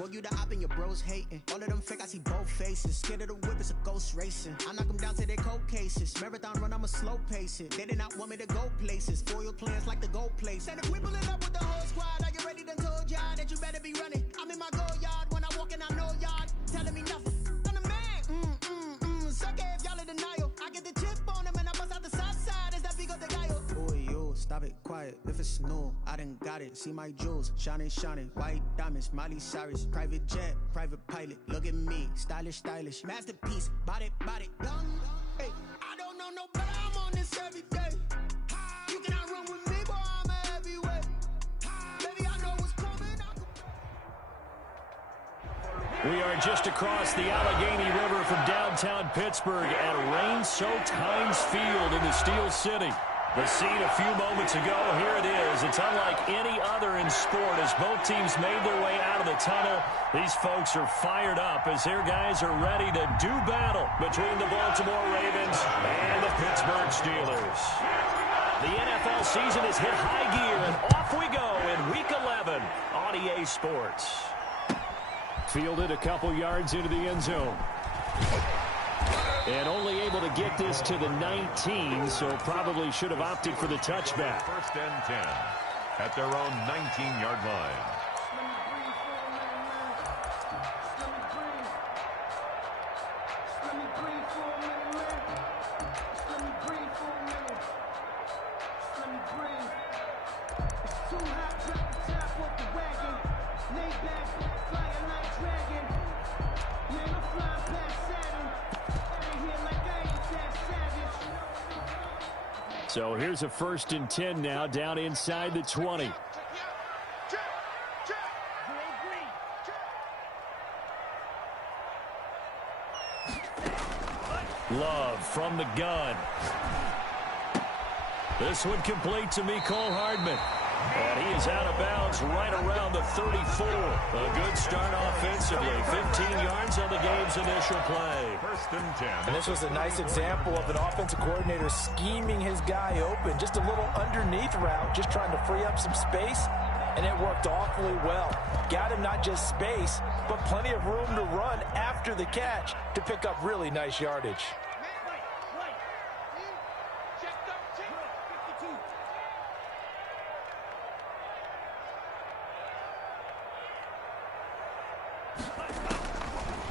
Boy, you the op and your bros hating. All of them fake, I see both faces. Scared of the whip, it's a ghost racing. I knock them down to their cold cases. Marathon run, I'm a slow pace it. They did not want me to go places. Foil plans like the gold place. And if we pulling up with the whole squad, are you ready? Done told y'all that you better be running. I'm in my go yard when I walk in, I know y'all telling me nothing. I'm the man. Suck it if y'all in denial. I get the chip on them and I bust out the south side. Is that big of the guy? Boy, yo, stop it, quiet. If it's no, I done got it. See my jewels, shining, white diamonds, Miley Cyrus, private jet, private pilot. Look at me, stylish, masterpiece, body, young. Hey, I don't know no better. I'm on this every day. You cannot run with me, boy. I'm a heavyweight. Baby, I know what's coming. We are just across the Allegheny River from downtown Pittsburgh at rain-soaked Heinz Field in the Steel City. The scene a few moments ago, here it is. It's unlike any other in sport as both teams made their way out of the tunnel. These folks are fired up as their guys are ready to do battle between the Baltimore Ravens and the Pittsburgh Steelers. The NFL season has hit high gear, and off we go in Week 11 on EA Sports. Fielded a couple yards into the end zone. And only able to get this to the 19, so probably should have opted for the touchback. First and 10 at their own 19-yard line. So here's a 1st and 10 now, down inside the 20. Love from the gun. This one complete to Mecole Hardman. And he is out of bounds right around the 34. A good start offensively. 15 yards on the game's initial play. 1st and 10. And this was a nice example of an offensive coordinator scheming his guy open. Just a little underneath route, just trying to free up some space. And it worked awfully well. Got him not just space, but plenty of room to run after the catch to pick up really nice yardage.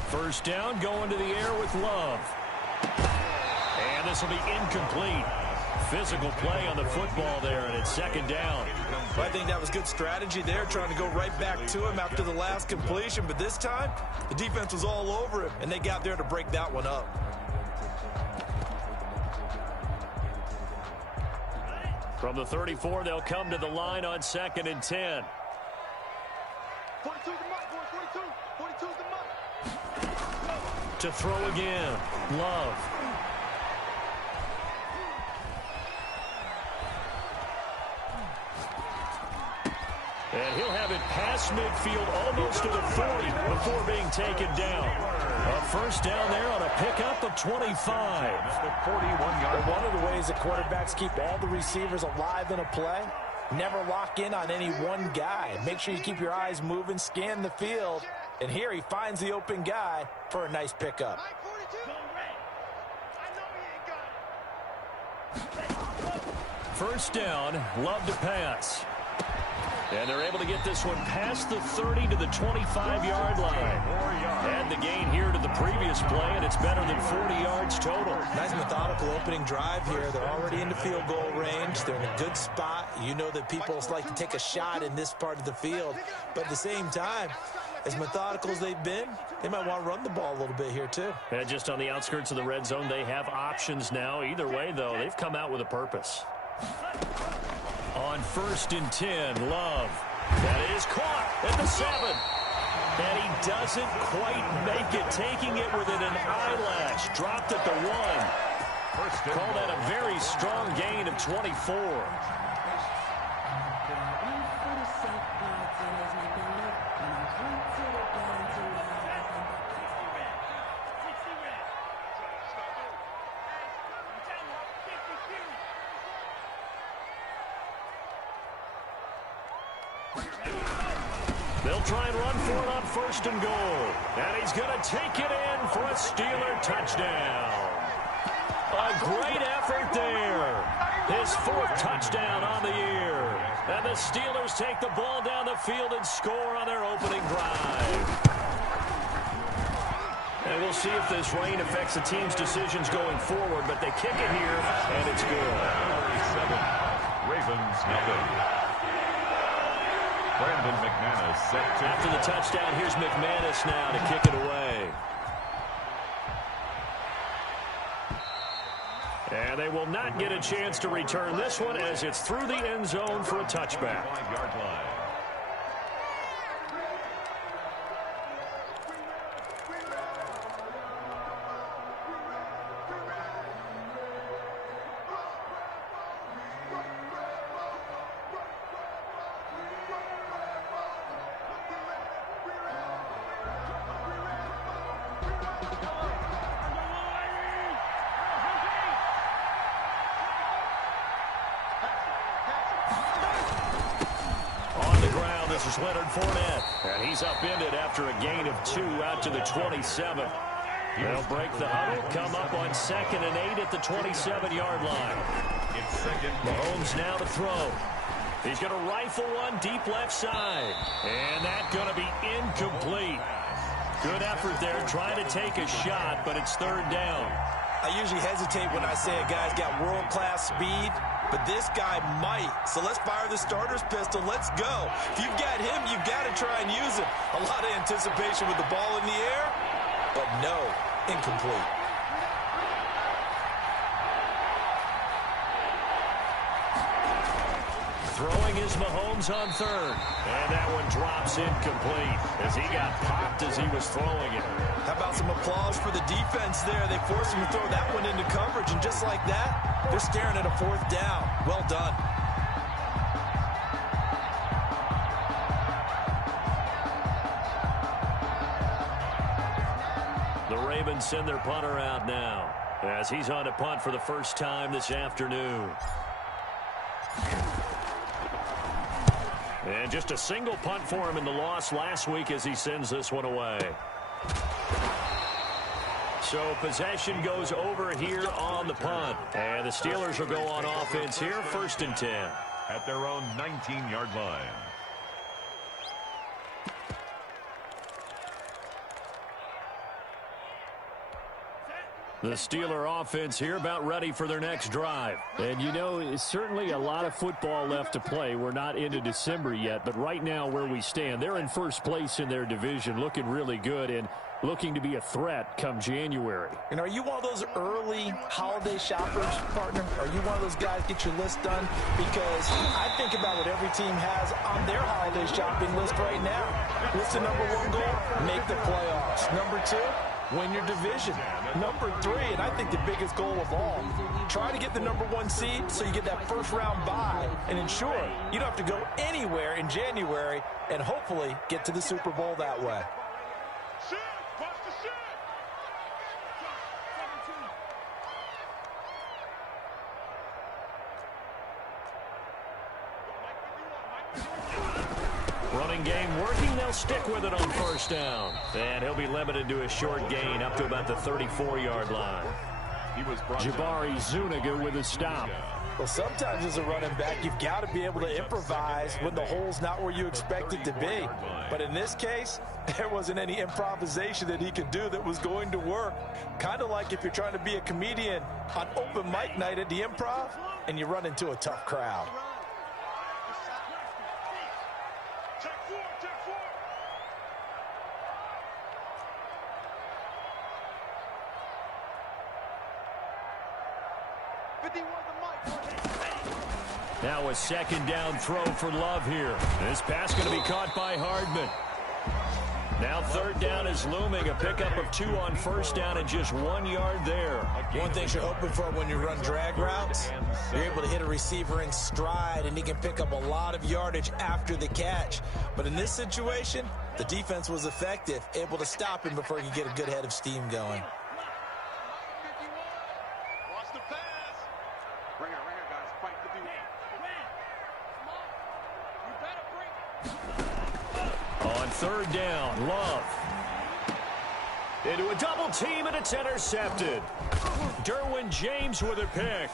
First down, going to the air with Love. And this will be incomplete. Physical play on the football there, and it's 2nd down. Well, I think that was good strategy there, trying to go right back to him after the last completion. But this time, the defense was all over him, and they got there to break that one up. From the 34, they'll come to the line on 2nd and 10. 42's the mark, 42. 42's the mark. To throw again, Love. And he'll have it past midfield almost to the 40 before being taken down. A first down there on a pickup of 25. One of the ways that quarterbacks keep all the receivers alive in a play, never lock in on any one guy. Make sure you keep your eyes moving, scan the field. And here he finds the open guy for a nice pickup. First down, Love to pass. And they're able to get this one past the 30 to the 25-yard line. Add the gain here to the previous play, and it's better than 40 yards total. Nice methodical opening drive here. They're already in the field goal range. They're in a good spot. You know that people like to take a shot in this part of the field. But at the same time, as methodical as they've been, they might want to run the ball a little bit here too. And just on the outskirts of the red zone, they have options now. Either way, though, they've come out with a purpose. On 1st and 10, Love. That is caught at the 7. And he doesn't quite make it, taking it within an eyelash. Dropped at the 1. Call that a very strong gain of 24. They'll try and run for it on 1st and goal. And he's going to take it in for a Steeler touchdown. A great effort there. His 4th touchdown on the year. And the Steelers take the ball down the field and score on their opening drive. And we'll see if this rain affects the team's decisions going forward, but they kick it here, and it's good. 7, Ravens nothing. Brandon McManus set to... After the touchdown, here's McManus now to kick it away. And they will not get a chance to return this one as it's through the end zone for a touchback. 5-yard line. This is Leonard Fournette, and he's upended after a gain of 2 out to the 27. They'll break the huddle, come up on 2nd and 8 at the 27-yard line. Mahomes now to throw. He's going to rifle one deep left side, and that's going to be incomplete. Good effort there, trying to take a shot, but it's 3rd down. I usually hesitate when I say a guy's got world-class speed, but this guy might. So let's fire the starter's pistol. Let's go. If you've got him, you've got to try and use him. A lot of anticipation with the ball in the air, but no, incomplete. Throwing is Mahomes on 3rd. And that one drops incomplete as he got popped as he was throwing it. How about some applause for the defense there? They forced him to throw that one into coverage, and just like that, they're staring at a 4th down. Well done. The Ravens send their punter out now as he's on to punt for the first time this afternoon. And just a single punt for him in the loss last week as he sends this one away. So possession goes over here on the punt. And the Steelers will go on offense here, 1st and 10. At their own 19-yard line. The Steeler offense here about ready for their next drive. And, you know, it's certainly a lot of football left to play. We're not into December yet, but right now where we stand, they're in 1st place in their division, looking really good and looking to be a threat come January. And are you one of those early holiday shoppers, partner? Are you one of those guys get your list done? Because I think about what every team has on their holiday shopping list right now. What's the number 1 goal? Make the playoffs. Number 2? Win your division. Number 3, and I think the biggest goal of all, try to get the number 1 seed so you get that 1st round bye and ensure you don't have to go anywhere in January and hopefully get to the Super Bowl that way. Running game working. They'll stick with it on 1st down. And he'll be limited to a short gain up to about the 34-yard line. Jabari Zuniga with a stop. Well, sometimes as a running back, you've got to be able to improvise when the hole's not where you expect it to be. But in this case, there wasn't any improvisation that he could do that was going to work. Kind of like if you're trying to be a comedian on open mic night at the Improv and you run into a tough crowd. Now a 2nd down throw for Love here. This pass going to be caught by Hardman. Now 3rd down is looming. A pickup of 2 on 1st down and just 1 yard there. One thing you're hoping for when you run drag routes, you're able to hit a receiver in stride and he can pick up a lot of yardage after the catch. But in this situation, the defense was effective, able to stop him before he could get a good head of steam going. third down. Love. Into a double team, and it's intercepted. Derwin James with a pick.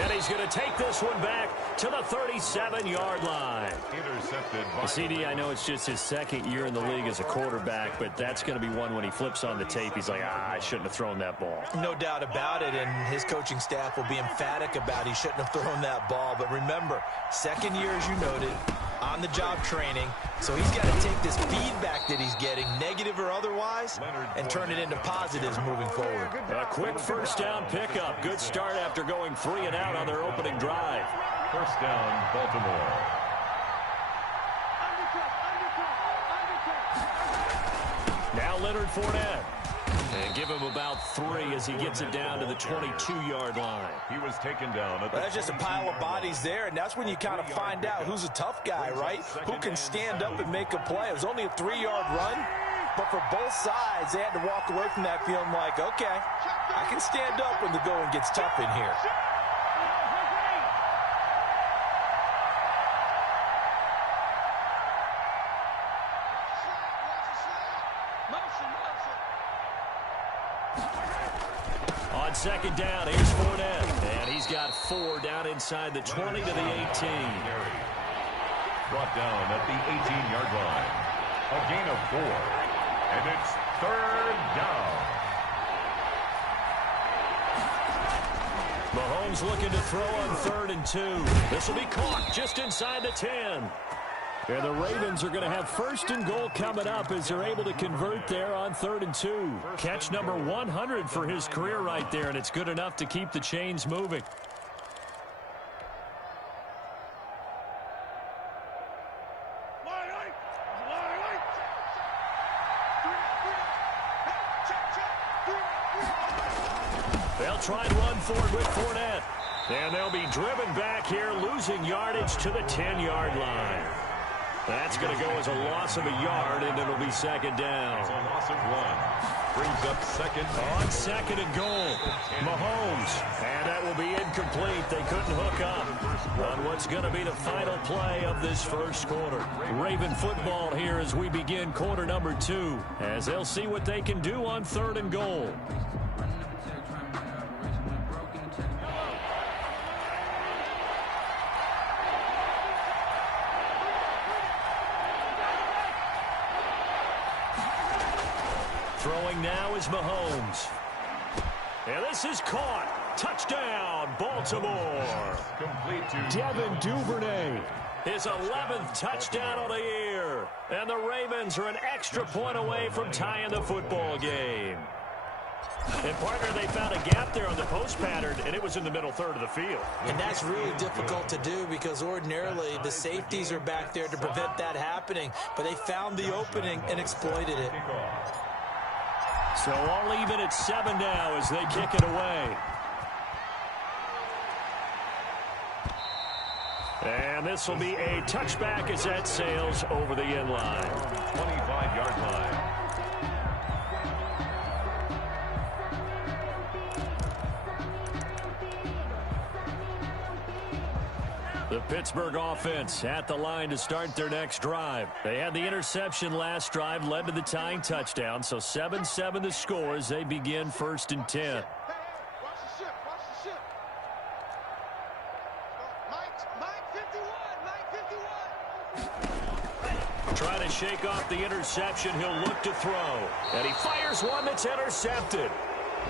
And he's going to take this one back to the 37-yard line. Intercepted by CD, I know it's just his second year in the league as a quarterback, but that's going to be one when he flips on the tape. He's like, I shouldn't have thrown that ball. No doubt about it, and his coaching staff will be emphatic about he shouldn't have thrown that ball. But remember, second year, as you noted, on-the-job training. So he's got to take this feedback that he's getting, negative or otherwise, and turn it into positives moving forward. A quick first down pickup. Good start after going 3 and out on their opening drive. first down, Baltimore. Now Leonard Fournette. And give him about 3 as he gets it down to the 22-yard line. He was taken down. That's just a pile of bodies there, and that's when you kind of find out who's a tough guy, right? Who can stand up and make a play. It was only a 3-yard run, but for both sides, they had to walk away from that feeling like, okay, I can stand up when the going gets tough in here. On second down, here's Fournette. And he's got 4 down inside the 20 to the 18. Brought down at the 18-yard line. A gain of 4. And it's third down. Mahomes looking to throw on 3rd and 2. This will be caught just inside the 10. And the Ravens are going to have 1st and goal coming up as they're able to convert there on 3rd and 2. Catch number 100 for his career right there, and it's good enough to keep the chains moving. They'll try and run forward with Fournette. And they'll be driven back here, losing yardage to the 10-yard line. That's going to go as a loss of a yard, and it'll be second down. It's a loss of 1. Brings up second. On 2nd and goal, Mahomes. And that will be incomplete. They couldn't hook up on what's going to be the final play of this first quarter. Raven football here as we begin quarter number 2, as they'll see what they can do on 3rd and goal. Throwing now is Mahomes. And this is caught. Touchdown, Baltimore. Complete to Devin Duvernay. His 11th touchdown of the year. And the Ravens are an extra point away from tying the football game. And, partner, they found a gap there on the post pattern, and it was in the middle third of the field. And that's really difficult to do because ordinarily the safeties are back there to prevent that happening. But they found the opening and exploited it. So all even at 7 now as they kick it away. And this will be a touchback as that sails over the end line. 25-yard line. The Pittsburgh offense at the line to start their next drive. They had the interception last drive, led to the tying touchdown. So 7-7 the score as they begin 1st and 10. Hey, watch the ship, watch the ship. Mike 51. Trying to shake off the interception. He'll look to throw. And he fires one that's intercepted.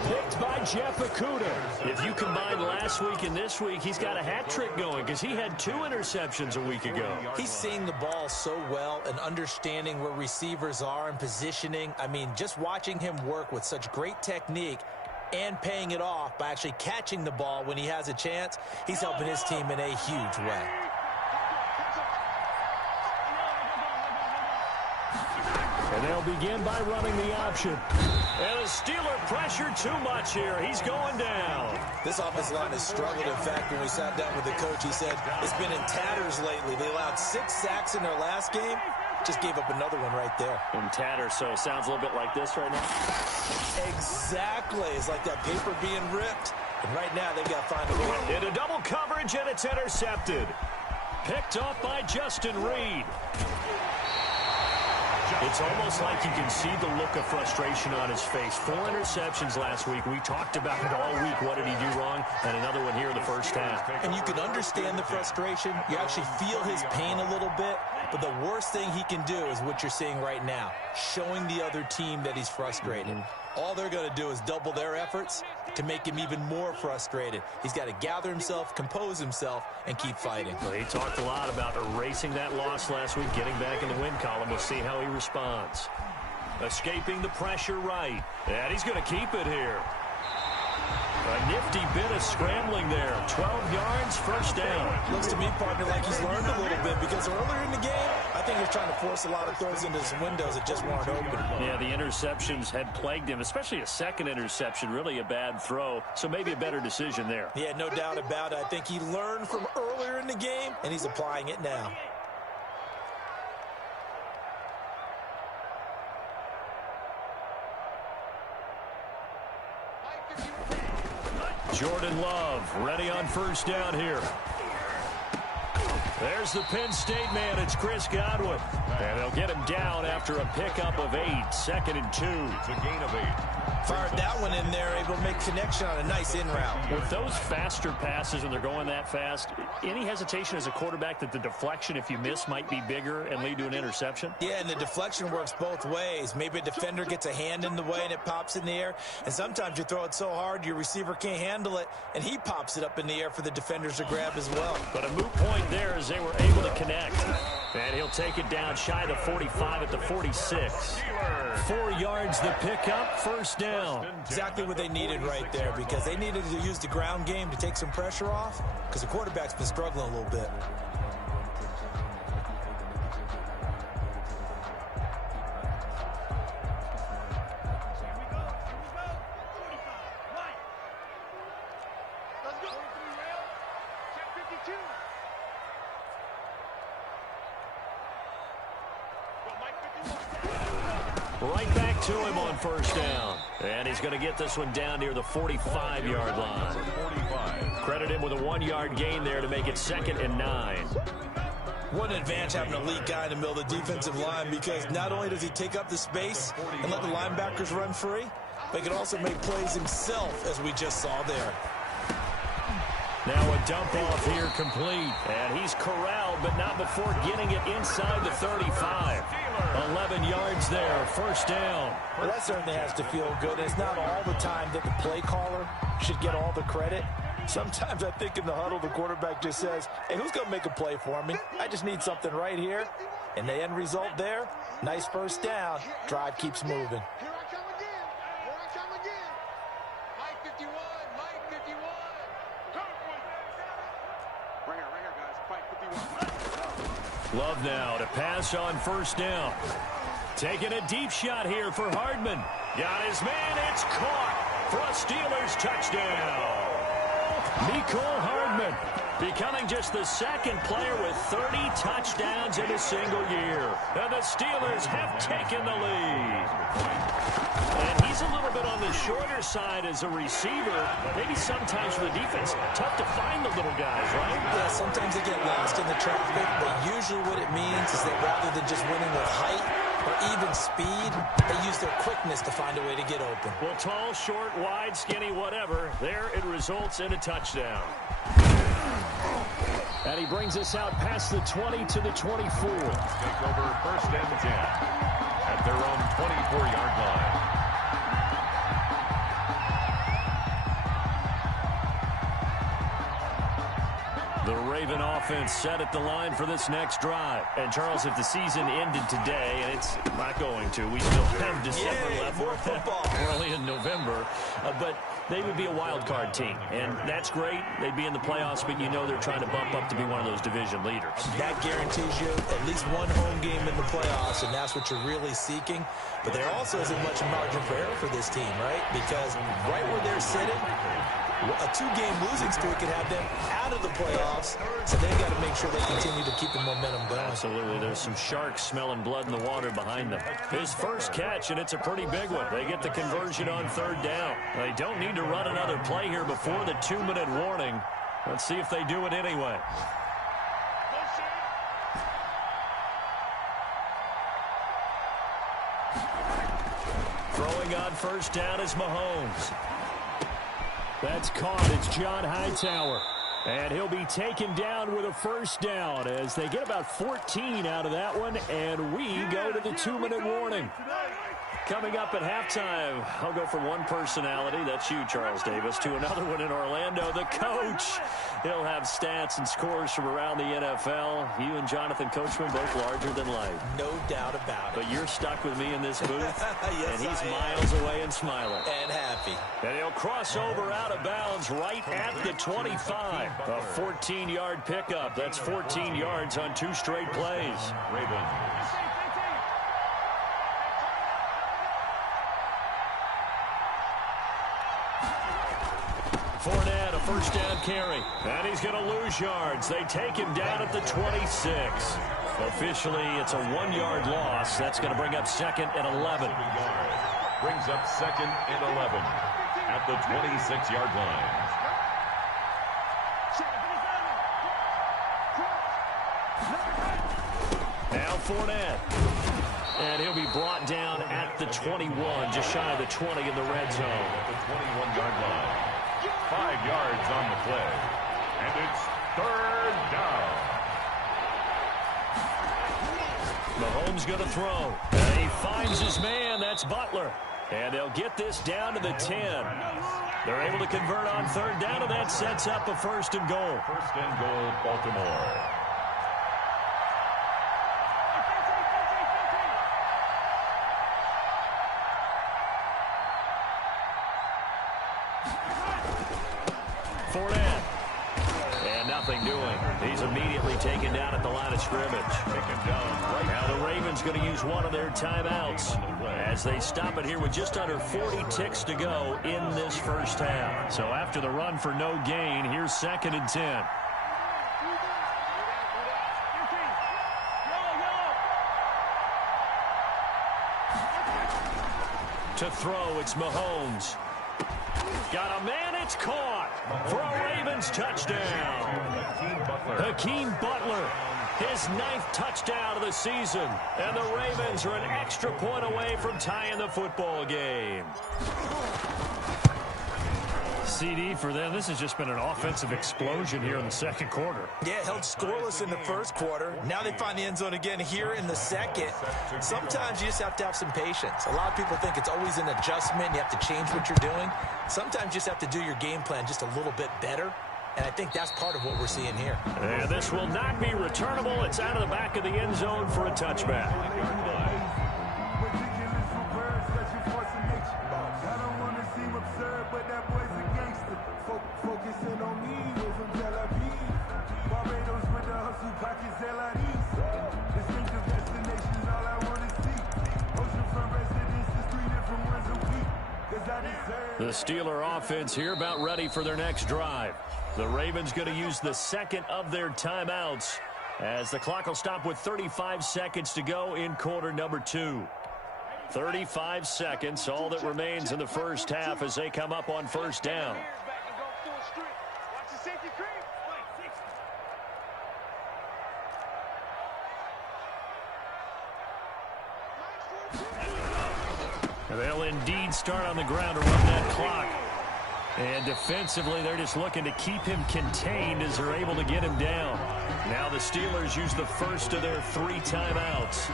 Picked by Jeff Okudah. If you combine last week and this week, he's got a hat trick going because he had 2 interceptions a week ago. He's seeing the ball so well and understanding where receivers are and positioning. I mean, just watching him work with such great technique and paying it off by actually catching the ball when he has a chance, he's helping his team in a huge way. And they'll begin by running the option. And the Steeler pressure too much here. He's going down. This offensive line has struggled. In fact, when we sat down with the coach, he said it's been in tatters lately. They allowed 6 sacks in their last game. Just gave up another one right there. In tatters, so it sounds a little bit like this right now. Exactly. It's like that paper being ripped. And right now, they've got to find a way. Into double coverage, and it's intercepted. Picked off by Justin Reed. It's almost like you can see the look of frustration on his face. 4 interceptions last week. We talked about it all week. What did he do wrong? And another one here in the first half. And you can understand the frustration. You actually feel his pain a little bit. But the worst thing he can do is what you're seeing right now, showing the other team that he's frustrated. All they're going to do is double their efforts to make him even more frustrated. He's got to gather himself, compose himself, and keep fighting. Well, he talked a lot about erasing that loss last week, getting back in the win column. We'll see how he responds. Escaping the pressure right. And he's going to keep it here. A nifty bit of scrambling there. 12 yards, first down. Looks to me, partner, like he's learned a little bit because earlier in the game, I think he was trying to force a lot of throws into some windows that just weren't open. Yeah, the interceptions had plagued him, especially a second interception, really a bad throw. So maybe a better decision there. Yeah, no doubt about it. I think he learned from earlier in the game, and he's applying it now. Jordan Love ready on first down here. There's the Penn State man. It's Chris Godwin. And they'll get him down after a pickup of 8. 2nd and 2. It's a gain of 8. Fired that one in there, able to make connection on a nice in route. With those faster passes and they're going that fast, any hesitation as a quarterback that the deflection, if you miss, might be bigger and lead to an interception? Yeah, and the deflection works both ways. Maybe a defender gets a hand in the way and it pops in the air. And sometimes you throw it so hard your receiver can't handle it, and he pops it up in the air for the defenders to grab as well. But a moot point there as they were able to connect. And he'll take it down shy of the 45 at the 46. 4 yards the pickup, first down. Exactly what they needed right there, because they needed to use the ground game to take some pressure off, because the quarterback's been struggling a little bit. Right back to him on first down. And he's going to get this one down near the 45-yard line. 45. Credit him with a 1-yard gain there to make it 2nd and 9. What an advantage having an elite guy in the middle of the defensive line, because not only does he take up the space and let the linebackers run free, but he can also make plays himself, as we just saw there. Now a dump off here complete. And he's corralled, but not before getting it inside the 35. 11 yards there, first down. Well, that certainly has to feel good. It's not all the time that the play caller should get all the credit. Sometimes I think in the huddle, the quarterback just says, hey, who's going to make a play for me? I just need something right here. And the end result there, nice first down. Drive keeps moving. Here I come again. Here I come again. Mike 51. Mike 51. Right here, guys. Mike 51. Love now to pass on first down. Taking a deep shot here for Hardman. Got his man. It's caught for a Steelers touchdown. Mecole Hardman becoming just the second player with 30 touchdowns in a single year. And the Steelers have taken the lead. And he's a little bit on the shorter side as a receiver. Maybe sometimes for the defense, tough to find the little guys, right? Yeah, sometimes they get lost in the traffic, but usually what it means is that rather than just winning with height or even speed, they use their quickness to find a way to get open. Well, tall, short, wide, skinny, whatever. There it results in a touchdown. And he brings us out past the 20 to the 24. Take over first and 10 at their own 24-yard line. The Raven offense set at the line for this next drive. And, Charles, if the season ended today, and it's not going to, we still have December left. More football. We're only in November. But they would be a wild card team. And that's great. They'd be in the playoffs, but you know they're trying to bump up to be one of those division leaders. That guarantees you at least one home game in the playoffs, and that's what you're really seeking. But there also isn't much margin for error for this team, right? Because right where they're sitting, a 2-game losing streak could have them out of the playoffs, so they've got to make sure they continue to keep the momentum going. Absolutely. There's some sharks smelling blood in the water behind them. His first catch, and it's a pretty big one. They get the conversion on third down. They don't need to run another play here before the 2-minute warning. Let's see if they do it anyway. throwing on first down is Mahomes. That's caught. It's John Hightower. And he'll be taken down with a first down as they get about 14 out of that one, and we go to the 2-minute warning. Coming up at halftime, I'll go from one personality, that's you, Charles Davis, to another one in Orlando, the coach. He'll have stats and scores from around the NFL. You and Jonathan Coachman both larger than life. No doubt about it. But you're stuck with me in this booth, yes, and he's miles away and smiling. And happy. And he'll cross over out of bounds right at the 25. A 14-yard pickup. That's 14 yards on 2 straight plays. Ravens. Fournette, a first down carry. And he's going to lose yards. They take him down at the 26. Officially, it's a 1-yard loss. That's going to bring up 2nd and 11. Brings up 2nd and 11 at the 26-yard line. Now Fournette. And he'll be brought down at the 21, just shy of the 20 in the red zone. At the 21-yard line. 5 yards on the play. And it's 3rd down. Mahomes going to throw. And he finds his man. That's Butler. And they'll get this down to the 10. They're able to convert on 3rd down, and that sets up a 1st and goal. 1st and goal, Baltimore. Fournette. And nothing doing. He's immediately taken down at the line of scrimmage. Now the Ravens going to use one of their timeouts as they stop it here with just under 40 ticks to go in this first half. So after the run for no gain, here's 2nd and 10. To throw, it's Mahomes. Got a man, it's caught for a Ravens touchdown. Hakeem Butler, his 9th touchdown of the season. And the Ravens are an extra point away from tying the football game. CD for them. This has just been an offensive explosion here in the 2nd quarter. Yeah, held scoreless in the 1st quarter. Now they find the end zone again here in the 2nd. Sometimes you just have to have some patience. A lot of people think it's always an adjustment. You have to change what you're doing. Sometimes you just have to do your game plan just a little bit better. And I think that's part of what we're seeing here. And this will not be returnable. It's out of the back of the end zone for a touchback. The Steeler offense here about ready for their next drive. The Ravens going to use the 2nd of their timeouts as the clock will stop with 35 seconds to go in quarter number 2. 35 seconds, all that remains in the first half as they come up on 1st down. They'll indeed start on the ground to run that clock. And defensively, they're just looking to keep him contained as they're able to get him down. Now the Steelers use the first of their 3 timeouts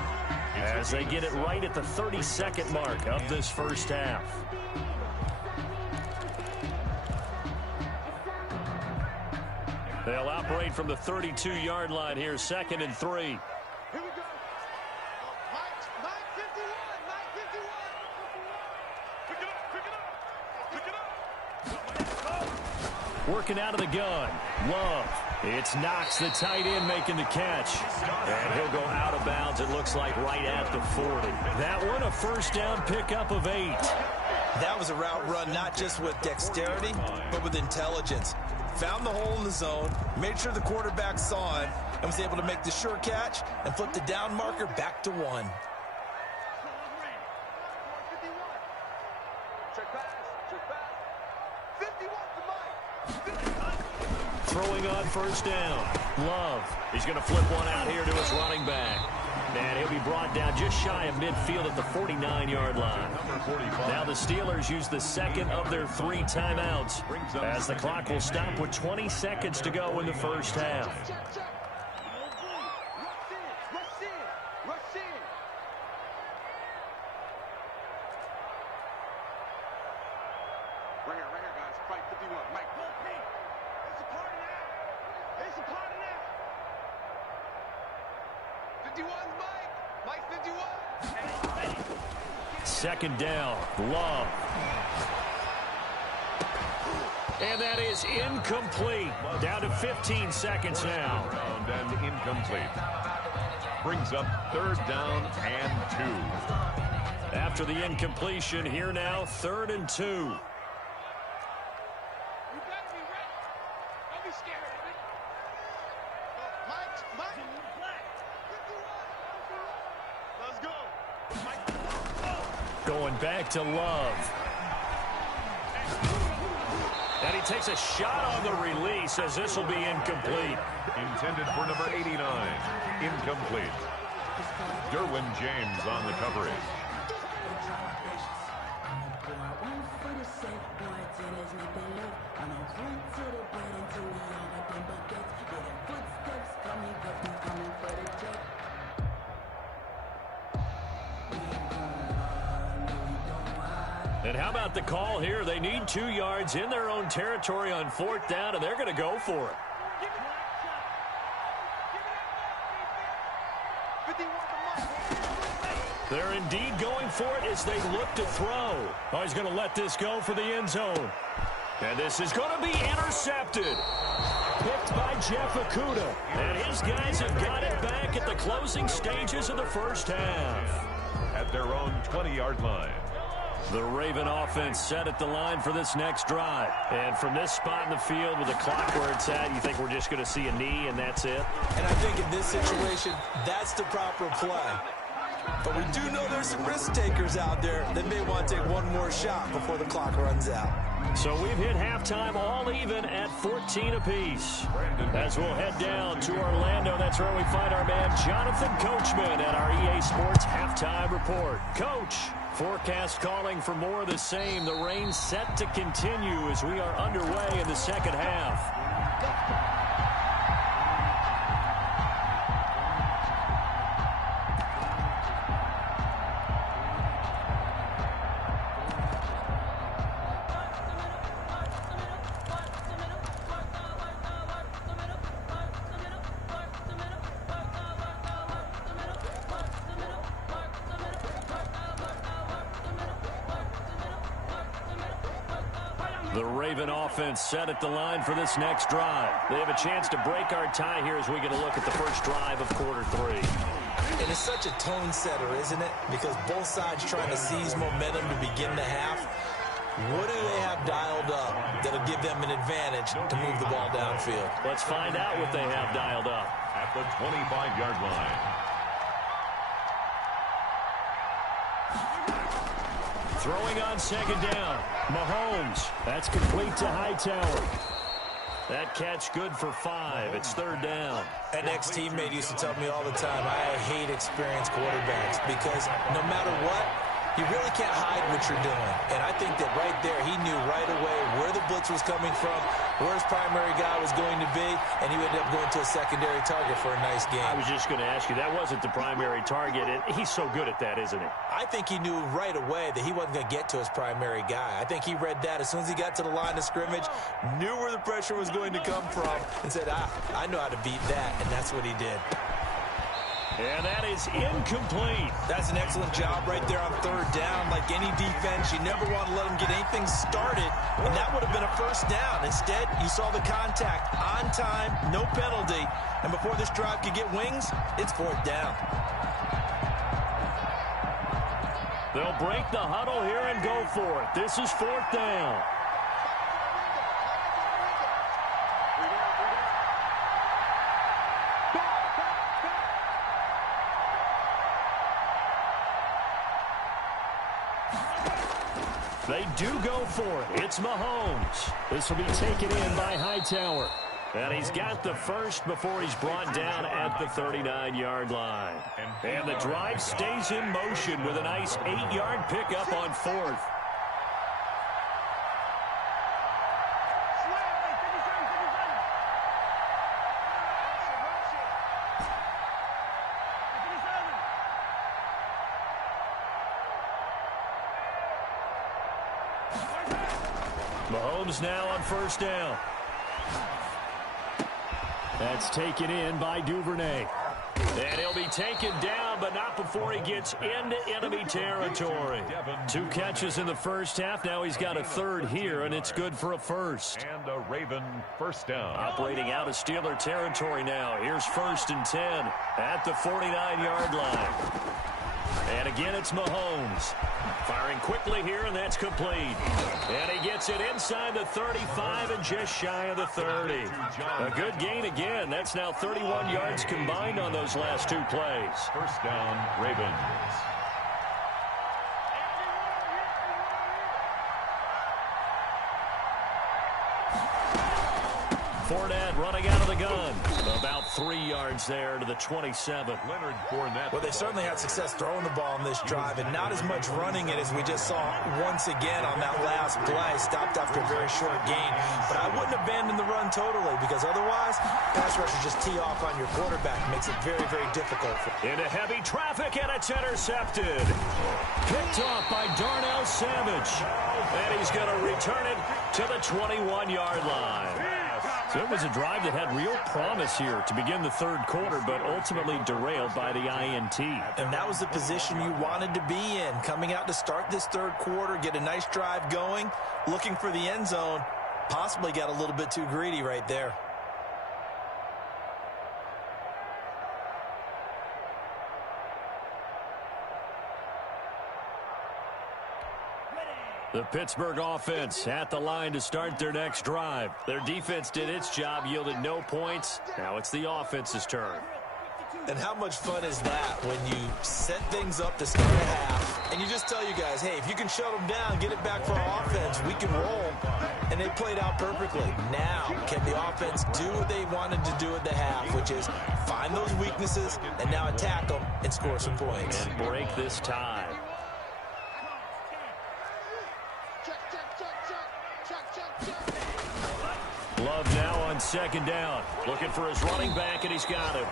as they get it right at the 32nd mark of this first half. They'll operate from the 32-yard line here, 2nd and 3. Here we go. Mike 51. Pick it up. Working out of the gun. Love. It's Knox, the tight end, making the catch. And he'll go out of bounds, it looks like, right at the 40. That one, a first down pickup of 8. That was a route run not just with dexterity, but with intelligence. Found the hole in the zone, made sure the quarterback saw it, and was able to make the sure catch and flip the down marker back to 1. Throwing on first down. Love. He's going to flip one out here to his running back. And he'll be brought down just shy of midfield at the 49-yard line. Now the Steelers use the second of their 3 timeouts as the clock will stop with 20 seconds to go in the first half. Right here, guys. Fight 51. Mike. It's a part of that. It's a part of that. 51's Mike. Mike's 51. Second down, Love. And that is incomplete. Down to 15 seconds now. And incomplete. Brings up 3rd down and 2. After the incompletion, here now, 3rd and 2. Going back to Love. And he takes a shot on the release as this will be incomplete. Intended for number 89. Incomplete. Derwin James on the coverage. And how about the call here? They need 2 yards in their own territory on 4th down, and they're going to go for it. They're indeed going for it as they look to throw. Oh, he's going to let this go for the end zone. And this is going to be intercepted. Picked by Jeff Okudah. And his guys have got it back at the closing stages of the first half. At their own 20-yard line. The Raven offense set at the line for this next drive. And from this spot in the field with the clock where it's at, you think we're just going to see a knee and that's it? And I think in this situation, that's the proper play. But we do know there's some risk takers out there that may want to take one more shot before the clock runs out. So we've hit halftime all even at 14 apiece. As we'll head down to Orlando, that's where we find our man Jonathan Coachman at our EA Sports Halftime Report. Coach, forecast calling for more of the same. The rain set to continue as we are underway in the second half. The Raven offense set at the line for this next drive. They have a chance to break our tie here as we get a look at the first drive of quarter 3. It is such a tone setter, isn't it? Because both sides trying to seize momentum to begin the half. What do they have dialed up that'll give them an advantage to move the ball downfield? Let's find out what they have dialed up. At the 25-yard line. Throwing on second down. Mahomes. That's complete to Hightower. That catch good for 5. It's 3rd down. An ex-teammate used to tell me all the time, I hate experienced quarterbacks because no matter what, you really can't hide what you're doing. And I think that right there, he knew right away where the blitz was coming from, where his primary guy was going to be, and he ended up going to a secondary target for a nice game. I was just going to ask you, that wasn't the primary target, and he's so good at that, isn't he? I think he knew right away that he wasn't going to get to his primary guy. I think he read that as soon as he got to the line of scrimmage, knew where the pressure was going to come from, and said, I know how to beat that, and that's what he did. And that is incomplete. That's an excellent job right there on 3rd down. Like any defense, you never want to let them get anything started, and that would have been a first down. Instead, you saw the contact on time, no penalty, and before this drive could get wings, it's 4th down. They'll break the huddle here and go for it. This is 4th down. They do go for it. It's Mahomes. This will be taken in by Hightower. And he's got the first before he's brought down at the 39-yard line. And the drive stays in motion with a nice 8-yard pickup on fourth. Mahomes now on first down. That's taken in by Duvernay. And he'll be taken down, but not before he gets into enemy territory. 2 catches in the first half. Now he's got a third here, and it's good for a first. And a Raven first down. Operating out of Steeler territory now. Here's 1st and 10 at the 49-yard line. And again, it's Mahomes. Firing quickly here, and that's complete. And he gets it inside the 35 and just shy of the 30. A good gain again. That's now 31 yards combined on those last 2 plays. First down, Ravens. Fournette running out of the gun. About 3 yards there to the 27. Leonard Fournette. Well, they certainly had success throwing the ball on this drive, and not as much running it as we just saw once again on that last play. Stopped after a very short gain. But I wouldn't abandon the run totally, because otherwise, pass rushers just tee off on your quarterback. Makes it very, very difficult. Into heavy traffic, and it's intercepted. Picked off by Darnell Savage. And he's going to return it to the 21-yard line. So it was a drive that had real promise here to begin the third quarter, but ultimately derailed by the INT. And that was the position you wanted to be in. Coming out to start this third quarter, get a nice drive going, looking for the end zone. Possibly got a little bit too greedy right there. The Pittsburgh offense at the line to start their next drive. Their defense did its job, yielded no points. Now it's the offense's turn. And how much fun is that when you set things up to start a half, and you just tell you guys, hey, if you can shut them down, get it back for our offense, we can roll. And they played out perfectly. Now, can the offense do what they wanted to do at the half, which is find those weaknesses and now attack them and score some points. And break this tie. Love now on second down. Looking for his running back, and he's got him.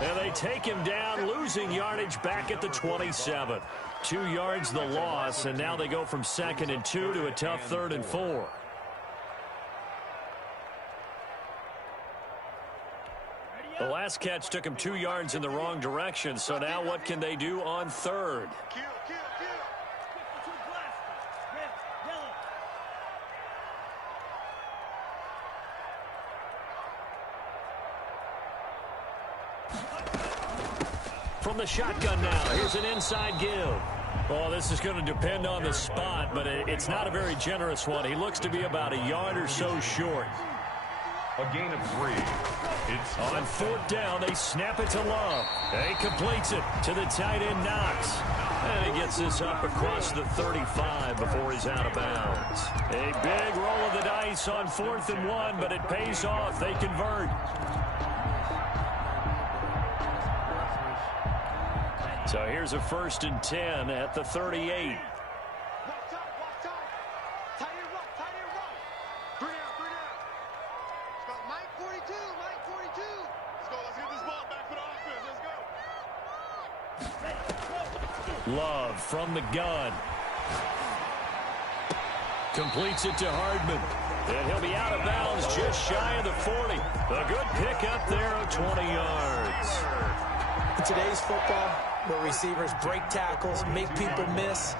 And they take him down, losing yardage back at the 27. 2 yards the loss, and now they go from 2nd and 2 to a tough 3rd and 4. The last catch took him 2 yards in the wrong direction, so now what can they do on 3rd? From the shotgun now, here's an inside give. Well, this is going to depend on the spot, but it's not a very generous one. He looks to be about a yard or so short. A gain of 3. It's on 4th down. They snap it to Love. He completes it to the tight end Knox. And he gets this up across the 35 before he's out of bounds. A big roll of the dice on 4th and 1, but it pays off. They convert. So here's a 1st and 10 at the 38. Love from the gun. Completes it to Hardman. And he'll be out of bounds just shy of the 40. A good pickup there of 20 yards. In today's football, where receivers break tackles, make people miss,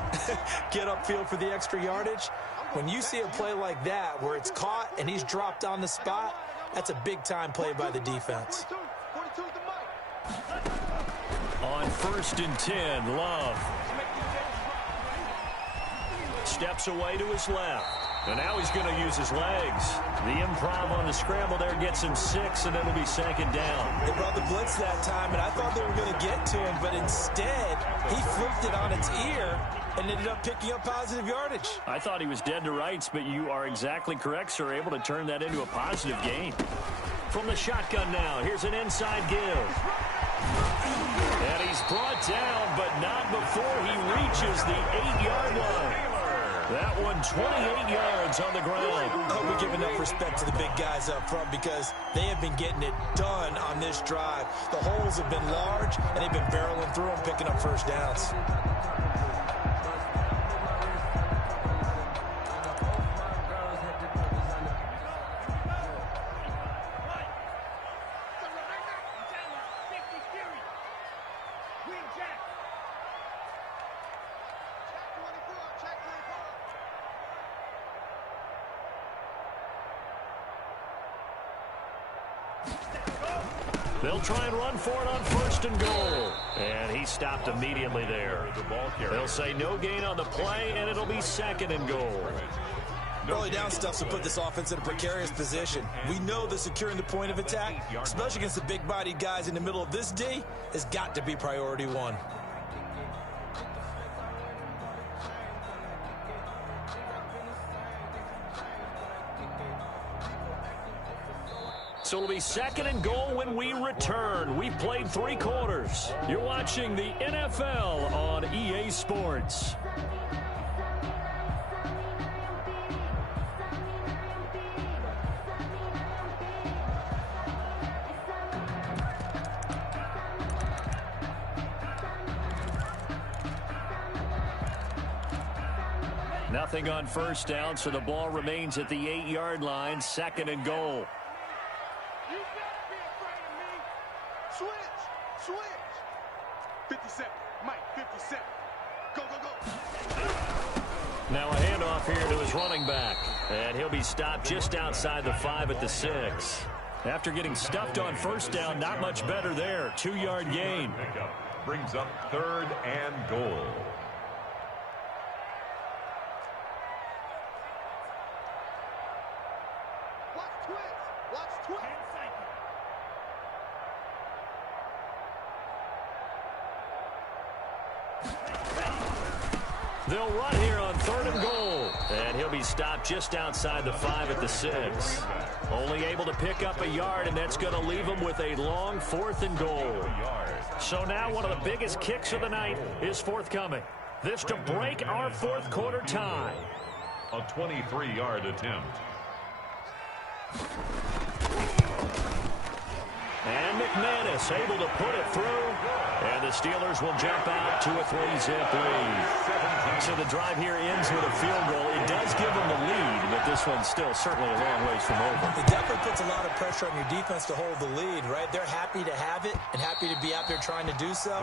get upfield for the extra yardage, when you see a play like that where it's caught and he's dropped on the spot, that's a big-time play by the defense. On 1st and 10, Love steps away to his left. And now he's going to use his legs. The improv on the scramble there gets him 6, and it'll be second down. They brought the blitz that time, and I thought they were going to get to him, but instead he flipped it on its ear and ended up picking up positive yardage. I thought he was dead to rights, but you are exactly correct, sir. Able to turn that into a positive gain. From the shotgun now, here's an inside give. And he's brought down, but not before he reaches the 8-yard line. That one 28 yards on the ground. I hope we give enough respect to the big guys up front because they have been getting it done on this drive. The holes have been large, and they've been barreling through them, picking up first downs. They'll try and run for it on 1st and goal. And he stopped immediately there. They'll say no gain on the play, and it'll be 2nd and goal. Early down stuff will put this offense in a precarious position. We know that securing the point of attack, especially against the big-bodied guys in the middle of this D, has got to be priority 1. So it'll be 2nd and goal when we return. We've played 3 quarters. You're watching the NFL on EA Sports. Nothing on 1st down, so the ball remains at the 8-yard line, 2nd and goal. You better be afraid of me. Switch. 57. Mike, 57. Go. Now a handoff here to his running back. And he'll be stopped just outside the 5 at the 6. After getting stuffed on 1st down, not much better there. 2-yard gain. Brings up 3rd and goal. Watch twist. They'll run here on 3rd and goal. And he'll be stopped just outside the 5 at the 6. Only able to pick up a yard, and that's going to leave him with a long 4th and goal. So now one of the biggest kicks of the night is forthcoming. This to break our 4th quarter tie. A 23-yard attempt. And McManus able to put it through. And the Steelers will jump out to a 3-zip lead. So the drive here ends with a field goal. It does give them the lead, but this one's still certainly a long ways from over. It definitely puts a lot of pressure on your defense to hold the lead, right? They're happy to have it and happy to be out there trying to do so.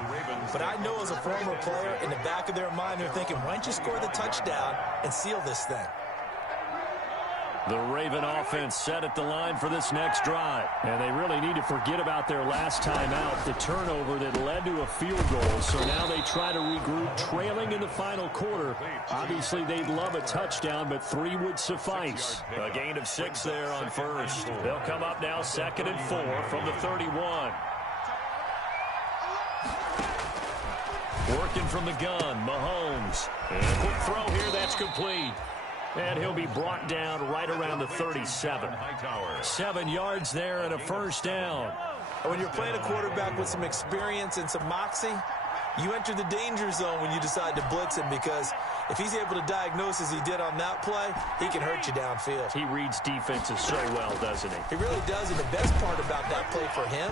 But I know as a former player, in the back of their mind, they're thinking, why don't you score the touchdown and seal this thing? The Raven offense set at the line for this next drive. And they really need to forget about their last time out, the turnover that led to a field goal. So now they try to regroup, trailing in the final quarter. Obviously, they'd love a touchdown, but 3 would suffice. A gain of 6 there on 1st. They'll come up now 2nd and 4 from the 31. Working from the gun, Mahomes. And a quick throw here, that's complete. And he'll be brought down right around the 37. 7 yards there and a 1st down. When you're playing a quarterback with some experience and some moxie, you enter the danger zone when you decide to blitz him, because if he's able to diagnose as he did on that play, he can hurt you downfield. He reads defenses so well, doesn't he? He really does, and the best part about that play for him,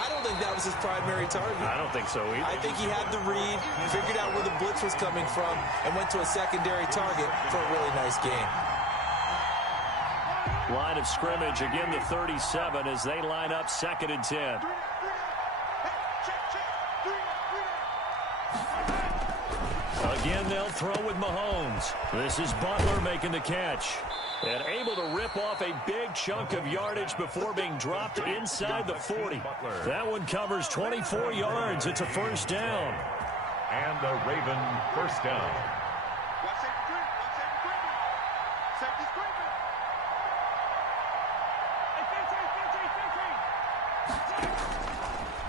I don't think that was his primary target. I don't think so either. I think he had the read, figured out where the blitz was coming from, and went to a secondary target for a really nice gain. Line of scrimmage, again the 37 as they line up 2nd and 10. Again, they'll throw with Mahomes. This is Butler making the catch. And able to rip off a big chunk of yardage before being dropped inside the 40. That one covers 24 yards. It's a 1st down. And a Raven 1st down. Watch that.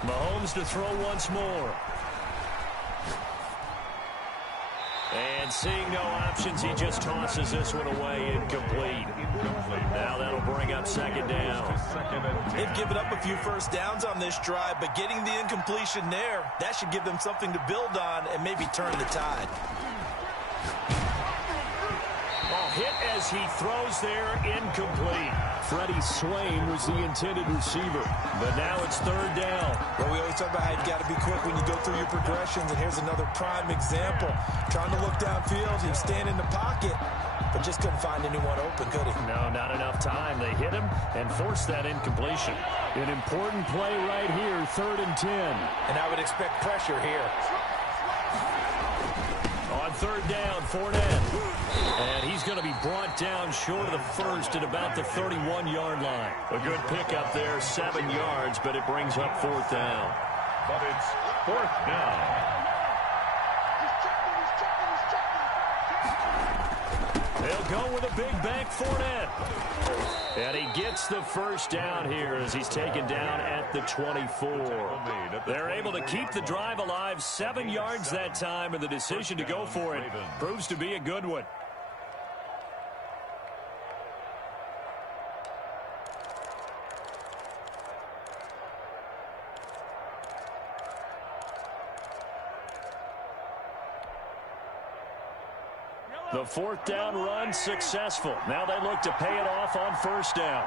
Mahomes to throw once more. And seeing no options, he just tosses this one away, incomplete. Now that'll bring up second down. They've given up a few first downs on this drive, but getting the incompletion there, that should give them something to build on and maybe turn the tide. Hit as he throws there, incomplete. Freddie Swain was the intended receiver. But now it's third down. Well, we always talk about how you've got to be quick when you go through your progressions, and here's another prime example. Trying to look downfield, he was standing in the pocket, but just couldn't find anyone open, could he? No, not enough time. They hit him and forced that incompletion. An important play right here, 3rd and 10. And I would expect pressure here. On third down, Fournette. And he's going to be brought down short of the first at about the 31-yard line. A good pickup there, 7 yards, but it brings up 4th down. But it's 4th down. They'll go with a big bank Fournette. And he gets the first down here as he's taken down at the 24. They're able to keep the drive alive, 7 yards that time, and the decision to go for it proves to be a good one. The 4th down run successful. Now they look to pay it off on 1st down.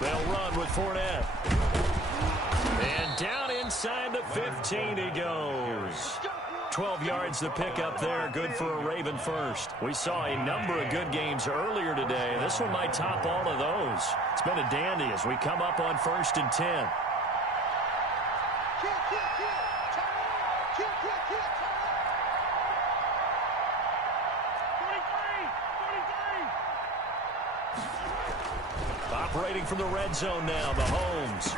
They'll run with Fournette. And down inside the 15 he goes. 12 yards the pickup there. Good for a Raven first. We saw a number of good games earlier today. This one might top all of those. It's been a dandy as we come up on 1st and 10. Operating from the red zone now, Mahomes.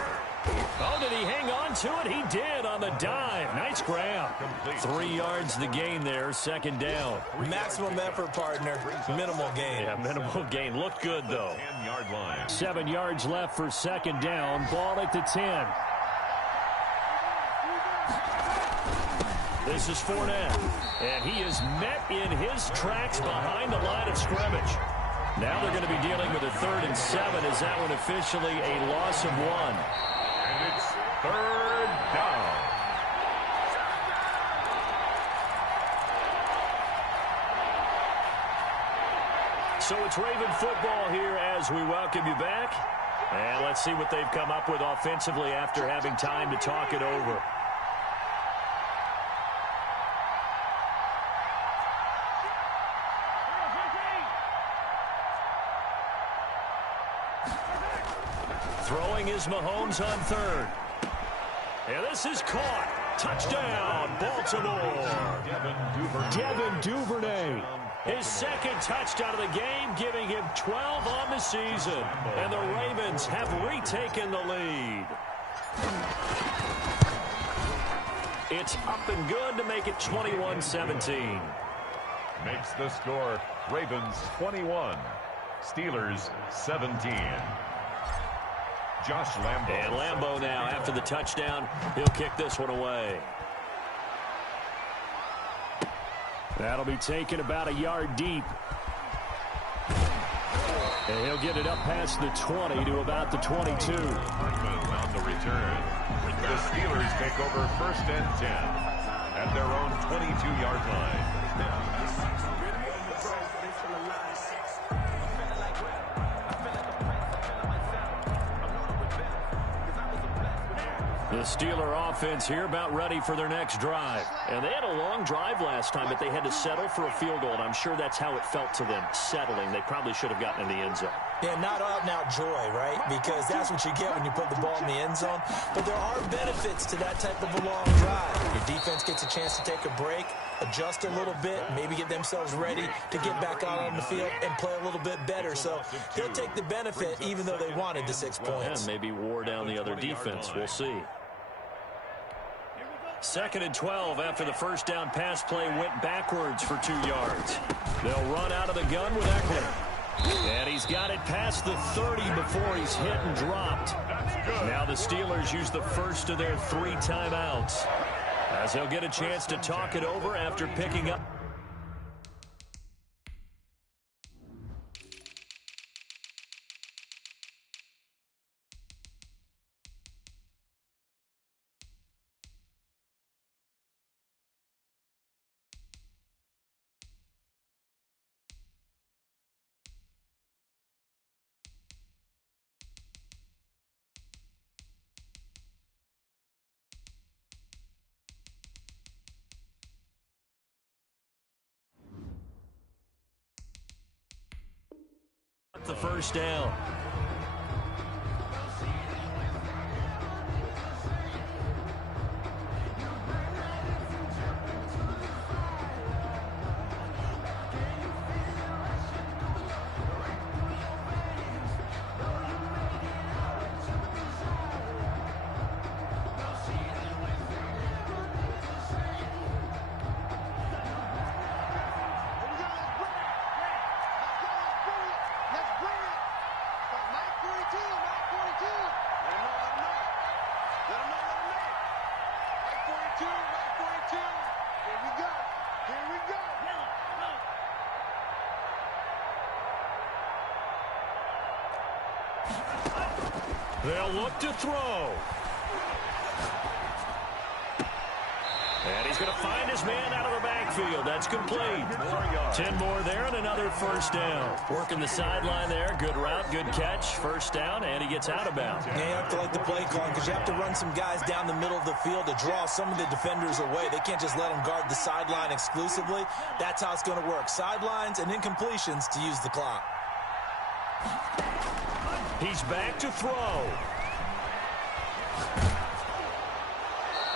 Oh, did he hang on to it? He did on the dive. Nice grab. 3 yards the gain there, 2nd down. Maximum effort, partner. Minimal gain. Yeah, minimal gain. Looked good, though. 10-yard line. 7 yards left for 2nd down. Ball at the 10. This is Fournette. And he is met in his tracks behind the line of scrimmage. Now they're going to be dealing with a 3rd and 7. Is that one officially a loss of 1? And it's 3rd down. So it's Raven football here as we welcome you back. And let's see what they've come up with offensively after having time to talk it over. Throwing is Mahomes on 3rd. And this is caught. Touchdown, Baltimore. Devin Duvernay. His 2nd touchdown of the game, giving him 12 on the season. And the Ravens have retaken the lead. It's up and good to make it 21-17. Makes the score Ravens 21, Steelers 17. Josh Lambo. And Lambo now, after the touchdown, he'll kick this one away. That'll be taken about a yard deep. And he'll get it up past the 20 to about the 22. On the return. The Steelers take over 1st and 10 at their own 22-yard line. The Steeler offense here about ready for their next drive. And they had a long drive last time, but they had to settle for a field goal. And I'm sure that's how it felt to them, settling. They probably should have gotten in the end zone. Yeah, not out-and-out joy, right? Because that's what you get when you put the ball in the end zone. But there are benefits to that type of a long drive. Your defense gets a chance to take a break, adjust a little bit, maybe get themselves ready to get back out on the field and play a little bit better. So he'll take the benefit even though they wanted the 6 points. And maybe wore down the other defense. We'll see. 2nd and 12 after the first down pass play went backwards for 2 yards. They'll run out of the gun with Eckler. And he's got it past the 30 before he's hit and dropped. Now the Steelers use the first of their 3 timeouts, as they'll get a chance to talk it over after picking up. The first down. They'll look to throw. And he's going to find his man out of the backfield. That's complete. 10 more there and another first down. Working the sideline there. Good route, good catch. First down, and he gets out of bounds. Yeah, you have to like the play calling because you have to run some guys down the middle of the field to draw some of the defenders away. They can't just let them guard the sideline exclusively. That's how it's going to work. Sidelines and incompletions to use the clock. He's back to throw.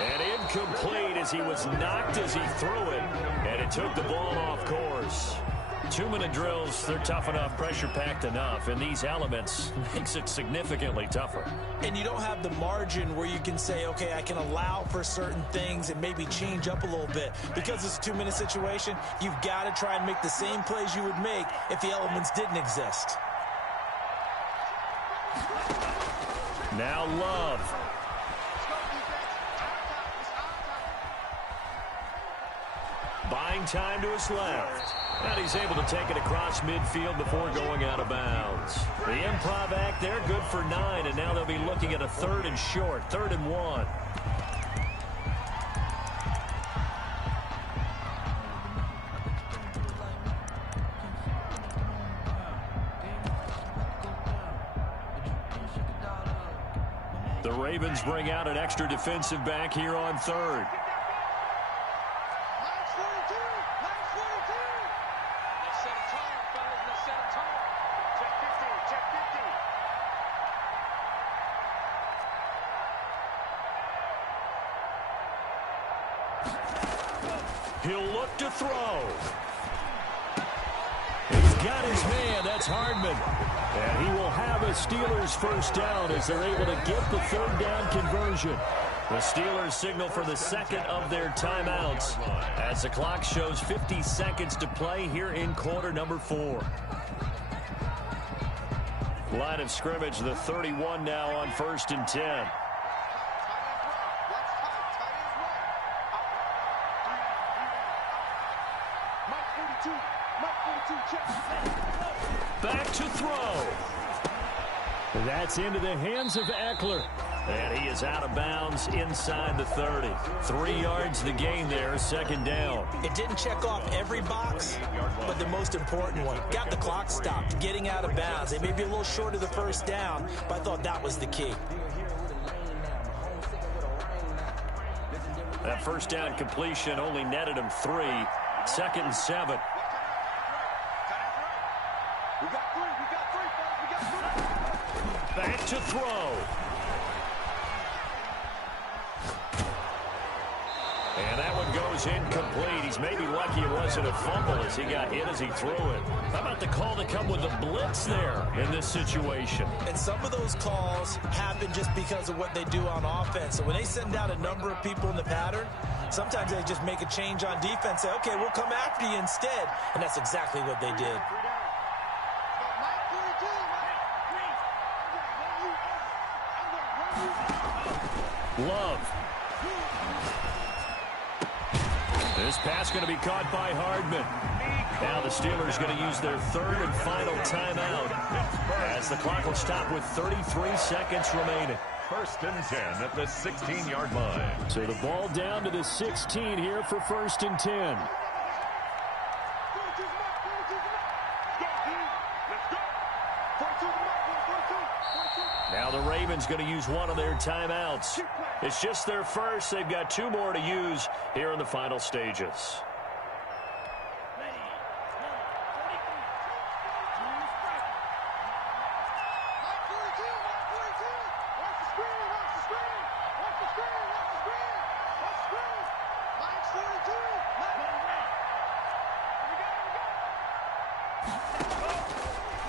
And incomplete as he was knocked as he threw it. And it took the ball off course. 2-minute drills, they're tough enough, pressure-packed enough. And these elements makes it significantly tougher. And you don't have the margin where you can say, okay, I can allow for certain things and maybe change up a little bit. Because it's a 2-minute situation, you've got to try and make the same plays you would make if the elements didn't exist. Now Love. Buying time to his left. And he's able to take it across midfield before going out of bounds. The improv act there, good for 9, and now they'll be looking at a 3rd and short, 3rd and 1. The Ravens bring out an extra defensive back here on 3rd. He'll look to throw. He's got his man. That's Hardman. And he will have a Steelers first down as they're able to get the 3rd down conversion. The Steelers signal for the 2nd of their timeouts as the clock shows 50 seconds to play here in quarter number 4. Line of scrimmage, the 31 now on 1st and 10. Back to throw. That's into the hands of Eckler. And he is out of bounds inside the 30. 3 yards the gain there, 2nd down. It didn't check off every box, but the most important one. Got the clock stopped, getting out of bounds. They may be a little short of the first down, but I thought that was the key. That first down completion only netted him 3. 2nd and 7. Back to throw. And that one goes incomplete. He's maybe lucky it wasn't a fumble as he got hit as he threw it. How about the call to come with the blitz there in this situation? And some of those calls happen just because of what they do on offense. So when they send out a number of people in the pattern, sometimes they just make a change on defense, say, okay, we'll come after you instead. And that's exactly what they did. Love. This pass going to be caught by Hardman. Now the Steelers going to use their third and final timeout as the clock will stop with 33 seconds remaining. 1st and 10 at the 16-yard line. So the ball down to the 16 here for 1st and 10. Now the Ravens going to use one of their timeouts. It's just their first. They've got 2 more to use here in the final stages.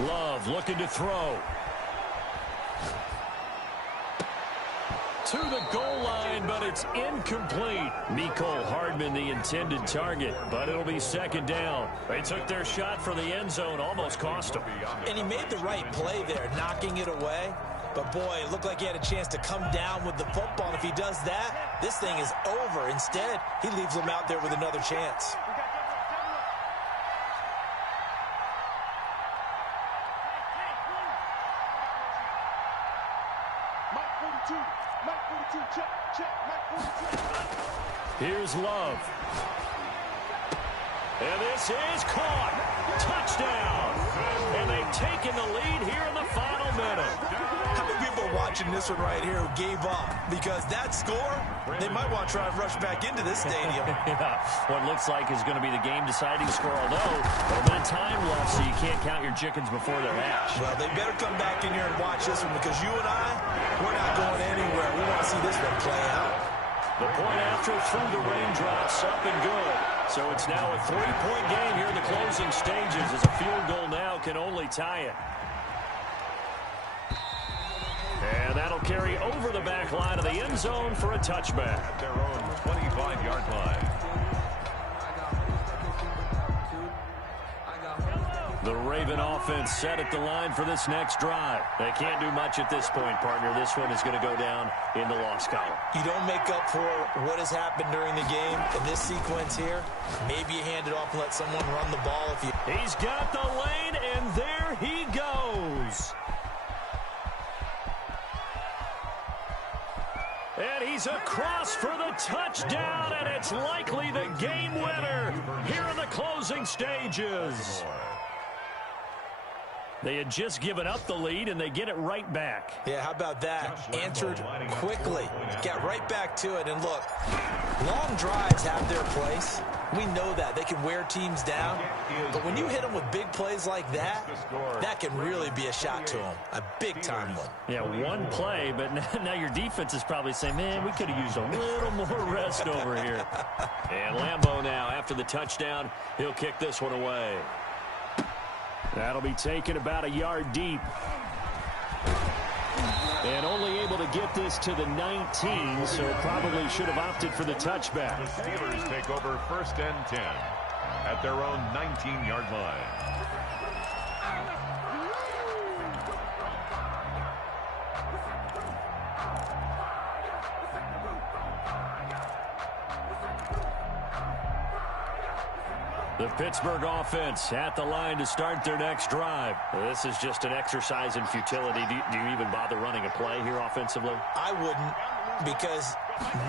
Love looking to throw. To the goal line, but it's incomplete. Mecole Hardman, the intended target, but it'll be 2nd down. They took their shot for the end zone, almost cost them. And he made the right play there, knocking it away. But, boy, it looked like he had a chance to come down with the football. And if he does that, this thing is over. Instead, he leaves him out there with another chance. Here's Love. And this is caught. Touchdown. And they've taken the lead here in the final minute. How many people are watching this one right here who gave up? Because that score, they might want to try and rush back into this stadium. Yeah, what looks like is going to be the game-deciding score, although a little bit of time left, so you can't count your chickens before they're hatched. Well, they better come back in here and watch this one because you and I, we're not going anywhere. We want to see this one play out. The point after through the raindrops, up and good. So it's now a 3-point game here in the closing stages as a field goal now can only tie it. And that'll carry over the back line of the end zone for a touchback. At their own 25-yard line. The Raven offense set at the line for this next drive. They can't do much at this point, partner. This one is going to go down in the loss column. You don't make up for what has happened during the game in this sequence here. Maybe you hand it off and let someone run the ball. If you. He's got the lane, and there he goes. And he's across for the touchdown, and it's likely the game winner here in the closing stages. They had just given up the lead, and they get it right back. Yeah, how about that? Answered quickly. Got right back to it. And look, long drives have their place. We know that. They can wear teams down. But when you hit them with big plays like that, that can really be a shot to them. A big-time one. Yeah, one play, but now your defense is probably saying, man, we could have used a little more rest over here. And Lambeau now, after the touchdown, he'll kick this one away. That'll be taken about a yard deep. And only able to get this to the 19, so probably should have opted for the touchback. The Steelers take over 1st and 10 at their own 19-yard line. The Pittsburgh offense at the line to start their next drive. This is just an exercise in futility. Do you even bother running a play here offensively? I wouldn't, because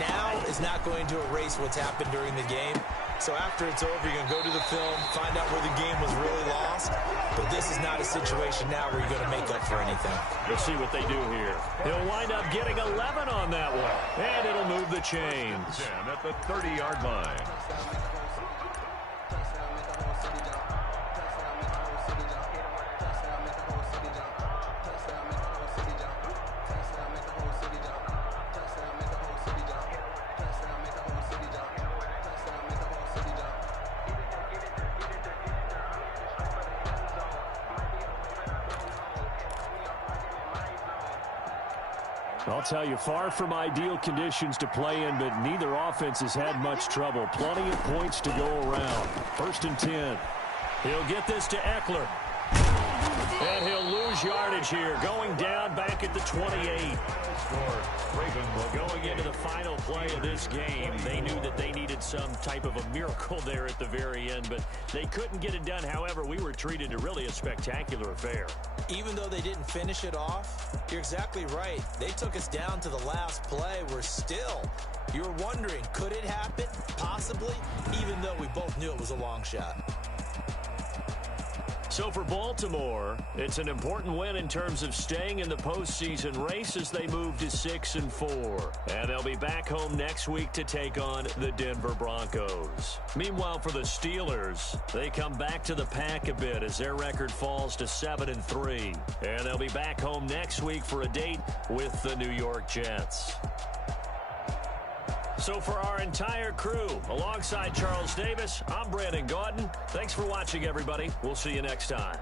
now is not going to erase what's happened during the game. So after it's over, you're going to go to the film, find out where the game was really lost. But this is not a situation now where you're going to make up for anything. We'll see what they do here. He'll wind up getting 11 on that one. And it'll move the chains. 10 at the 30-yard line. I'll tell you, far from ideal conditions to play in, but neither offense has had much trouble. Plenty of points to go around. 1st and 10. He'll get this to Eckler. And he'll lose yardage here, going down back at the 28. Well, going into the final play of this game, they knew that they needed some type of a miracle there at the very end, but they couldn't get it done. However, we were treated to really a spectacular affair. Even though they didn't finish it off, you're exactly right. They took us down to the last play. You were wondering, could it happen? Possibly, even though we both knew it was a long shot. So for Baltimore, it's an important win in terms of staying in the postseason race as they move to 6-4. And they'll be back home next week to take on the Denver Broncos. Meanwhile, for the Steelers, they come back to the pack a bit as their record falls to 7-3. And they'll be back home next week for a date with the New York Jets. So for our entire crew, alongside Charles Davis, I'm Brandon Gaudin. Thanks for watching, everybody. We'll see you next time.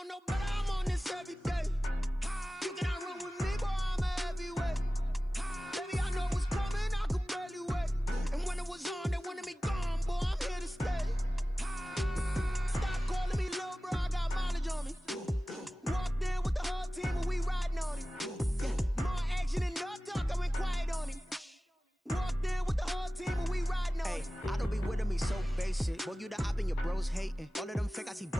don't know better, I'm on this every day. You cannot run with me, boy, I'm a heavyweight. Baby, I know what's coming, I could barely wait. And when it was on, they wanted me gone, boy, I'm here to stay. Stop calling me little bro, I got mileage on me. Walked in with the whole team and we riding on him. Yeah, more action and no talk, I went quiet on him. Walked in with the whole team and we riding on him. I don't be with me so basic. Boy, you the op and your bros hating. All of them fake, I see both.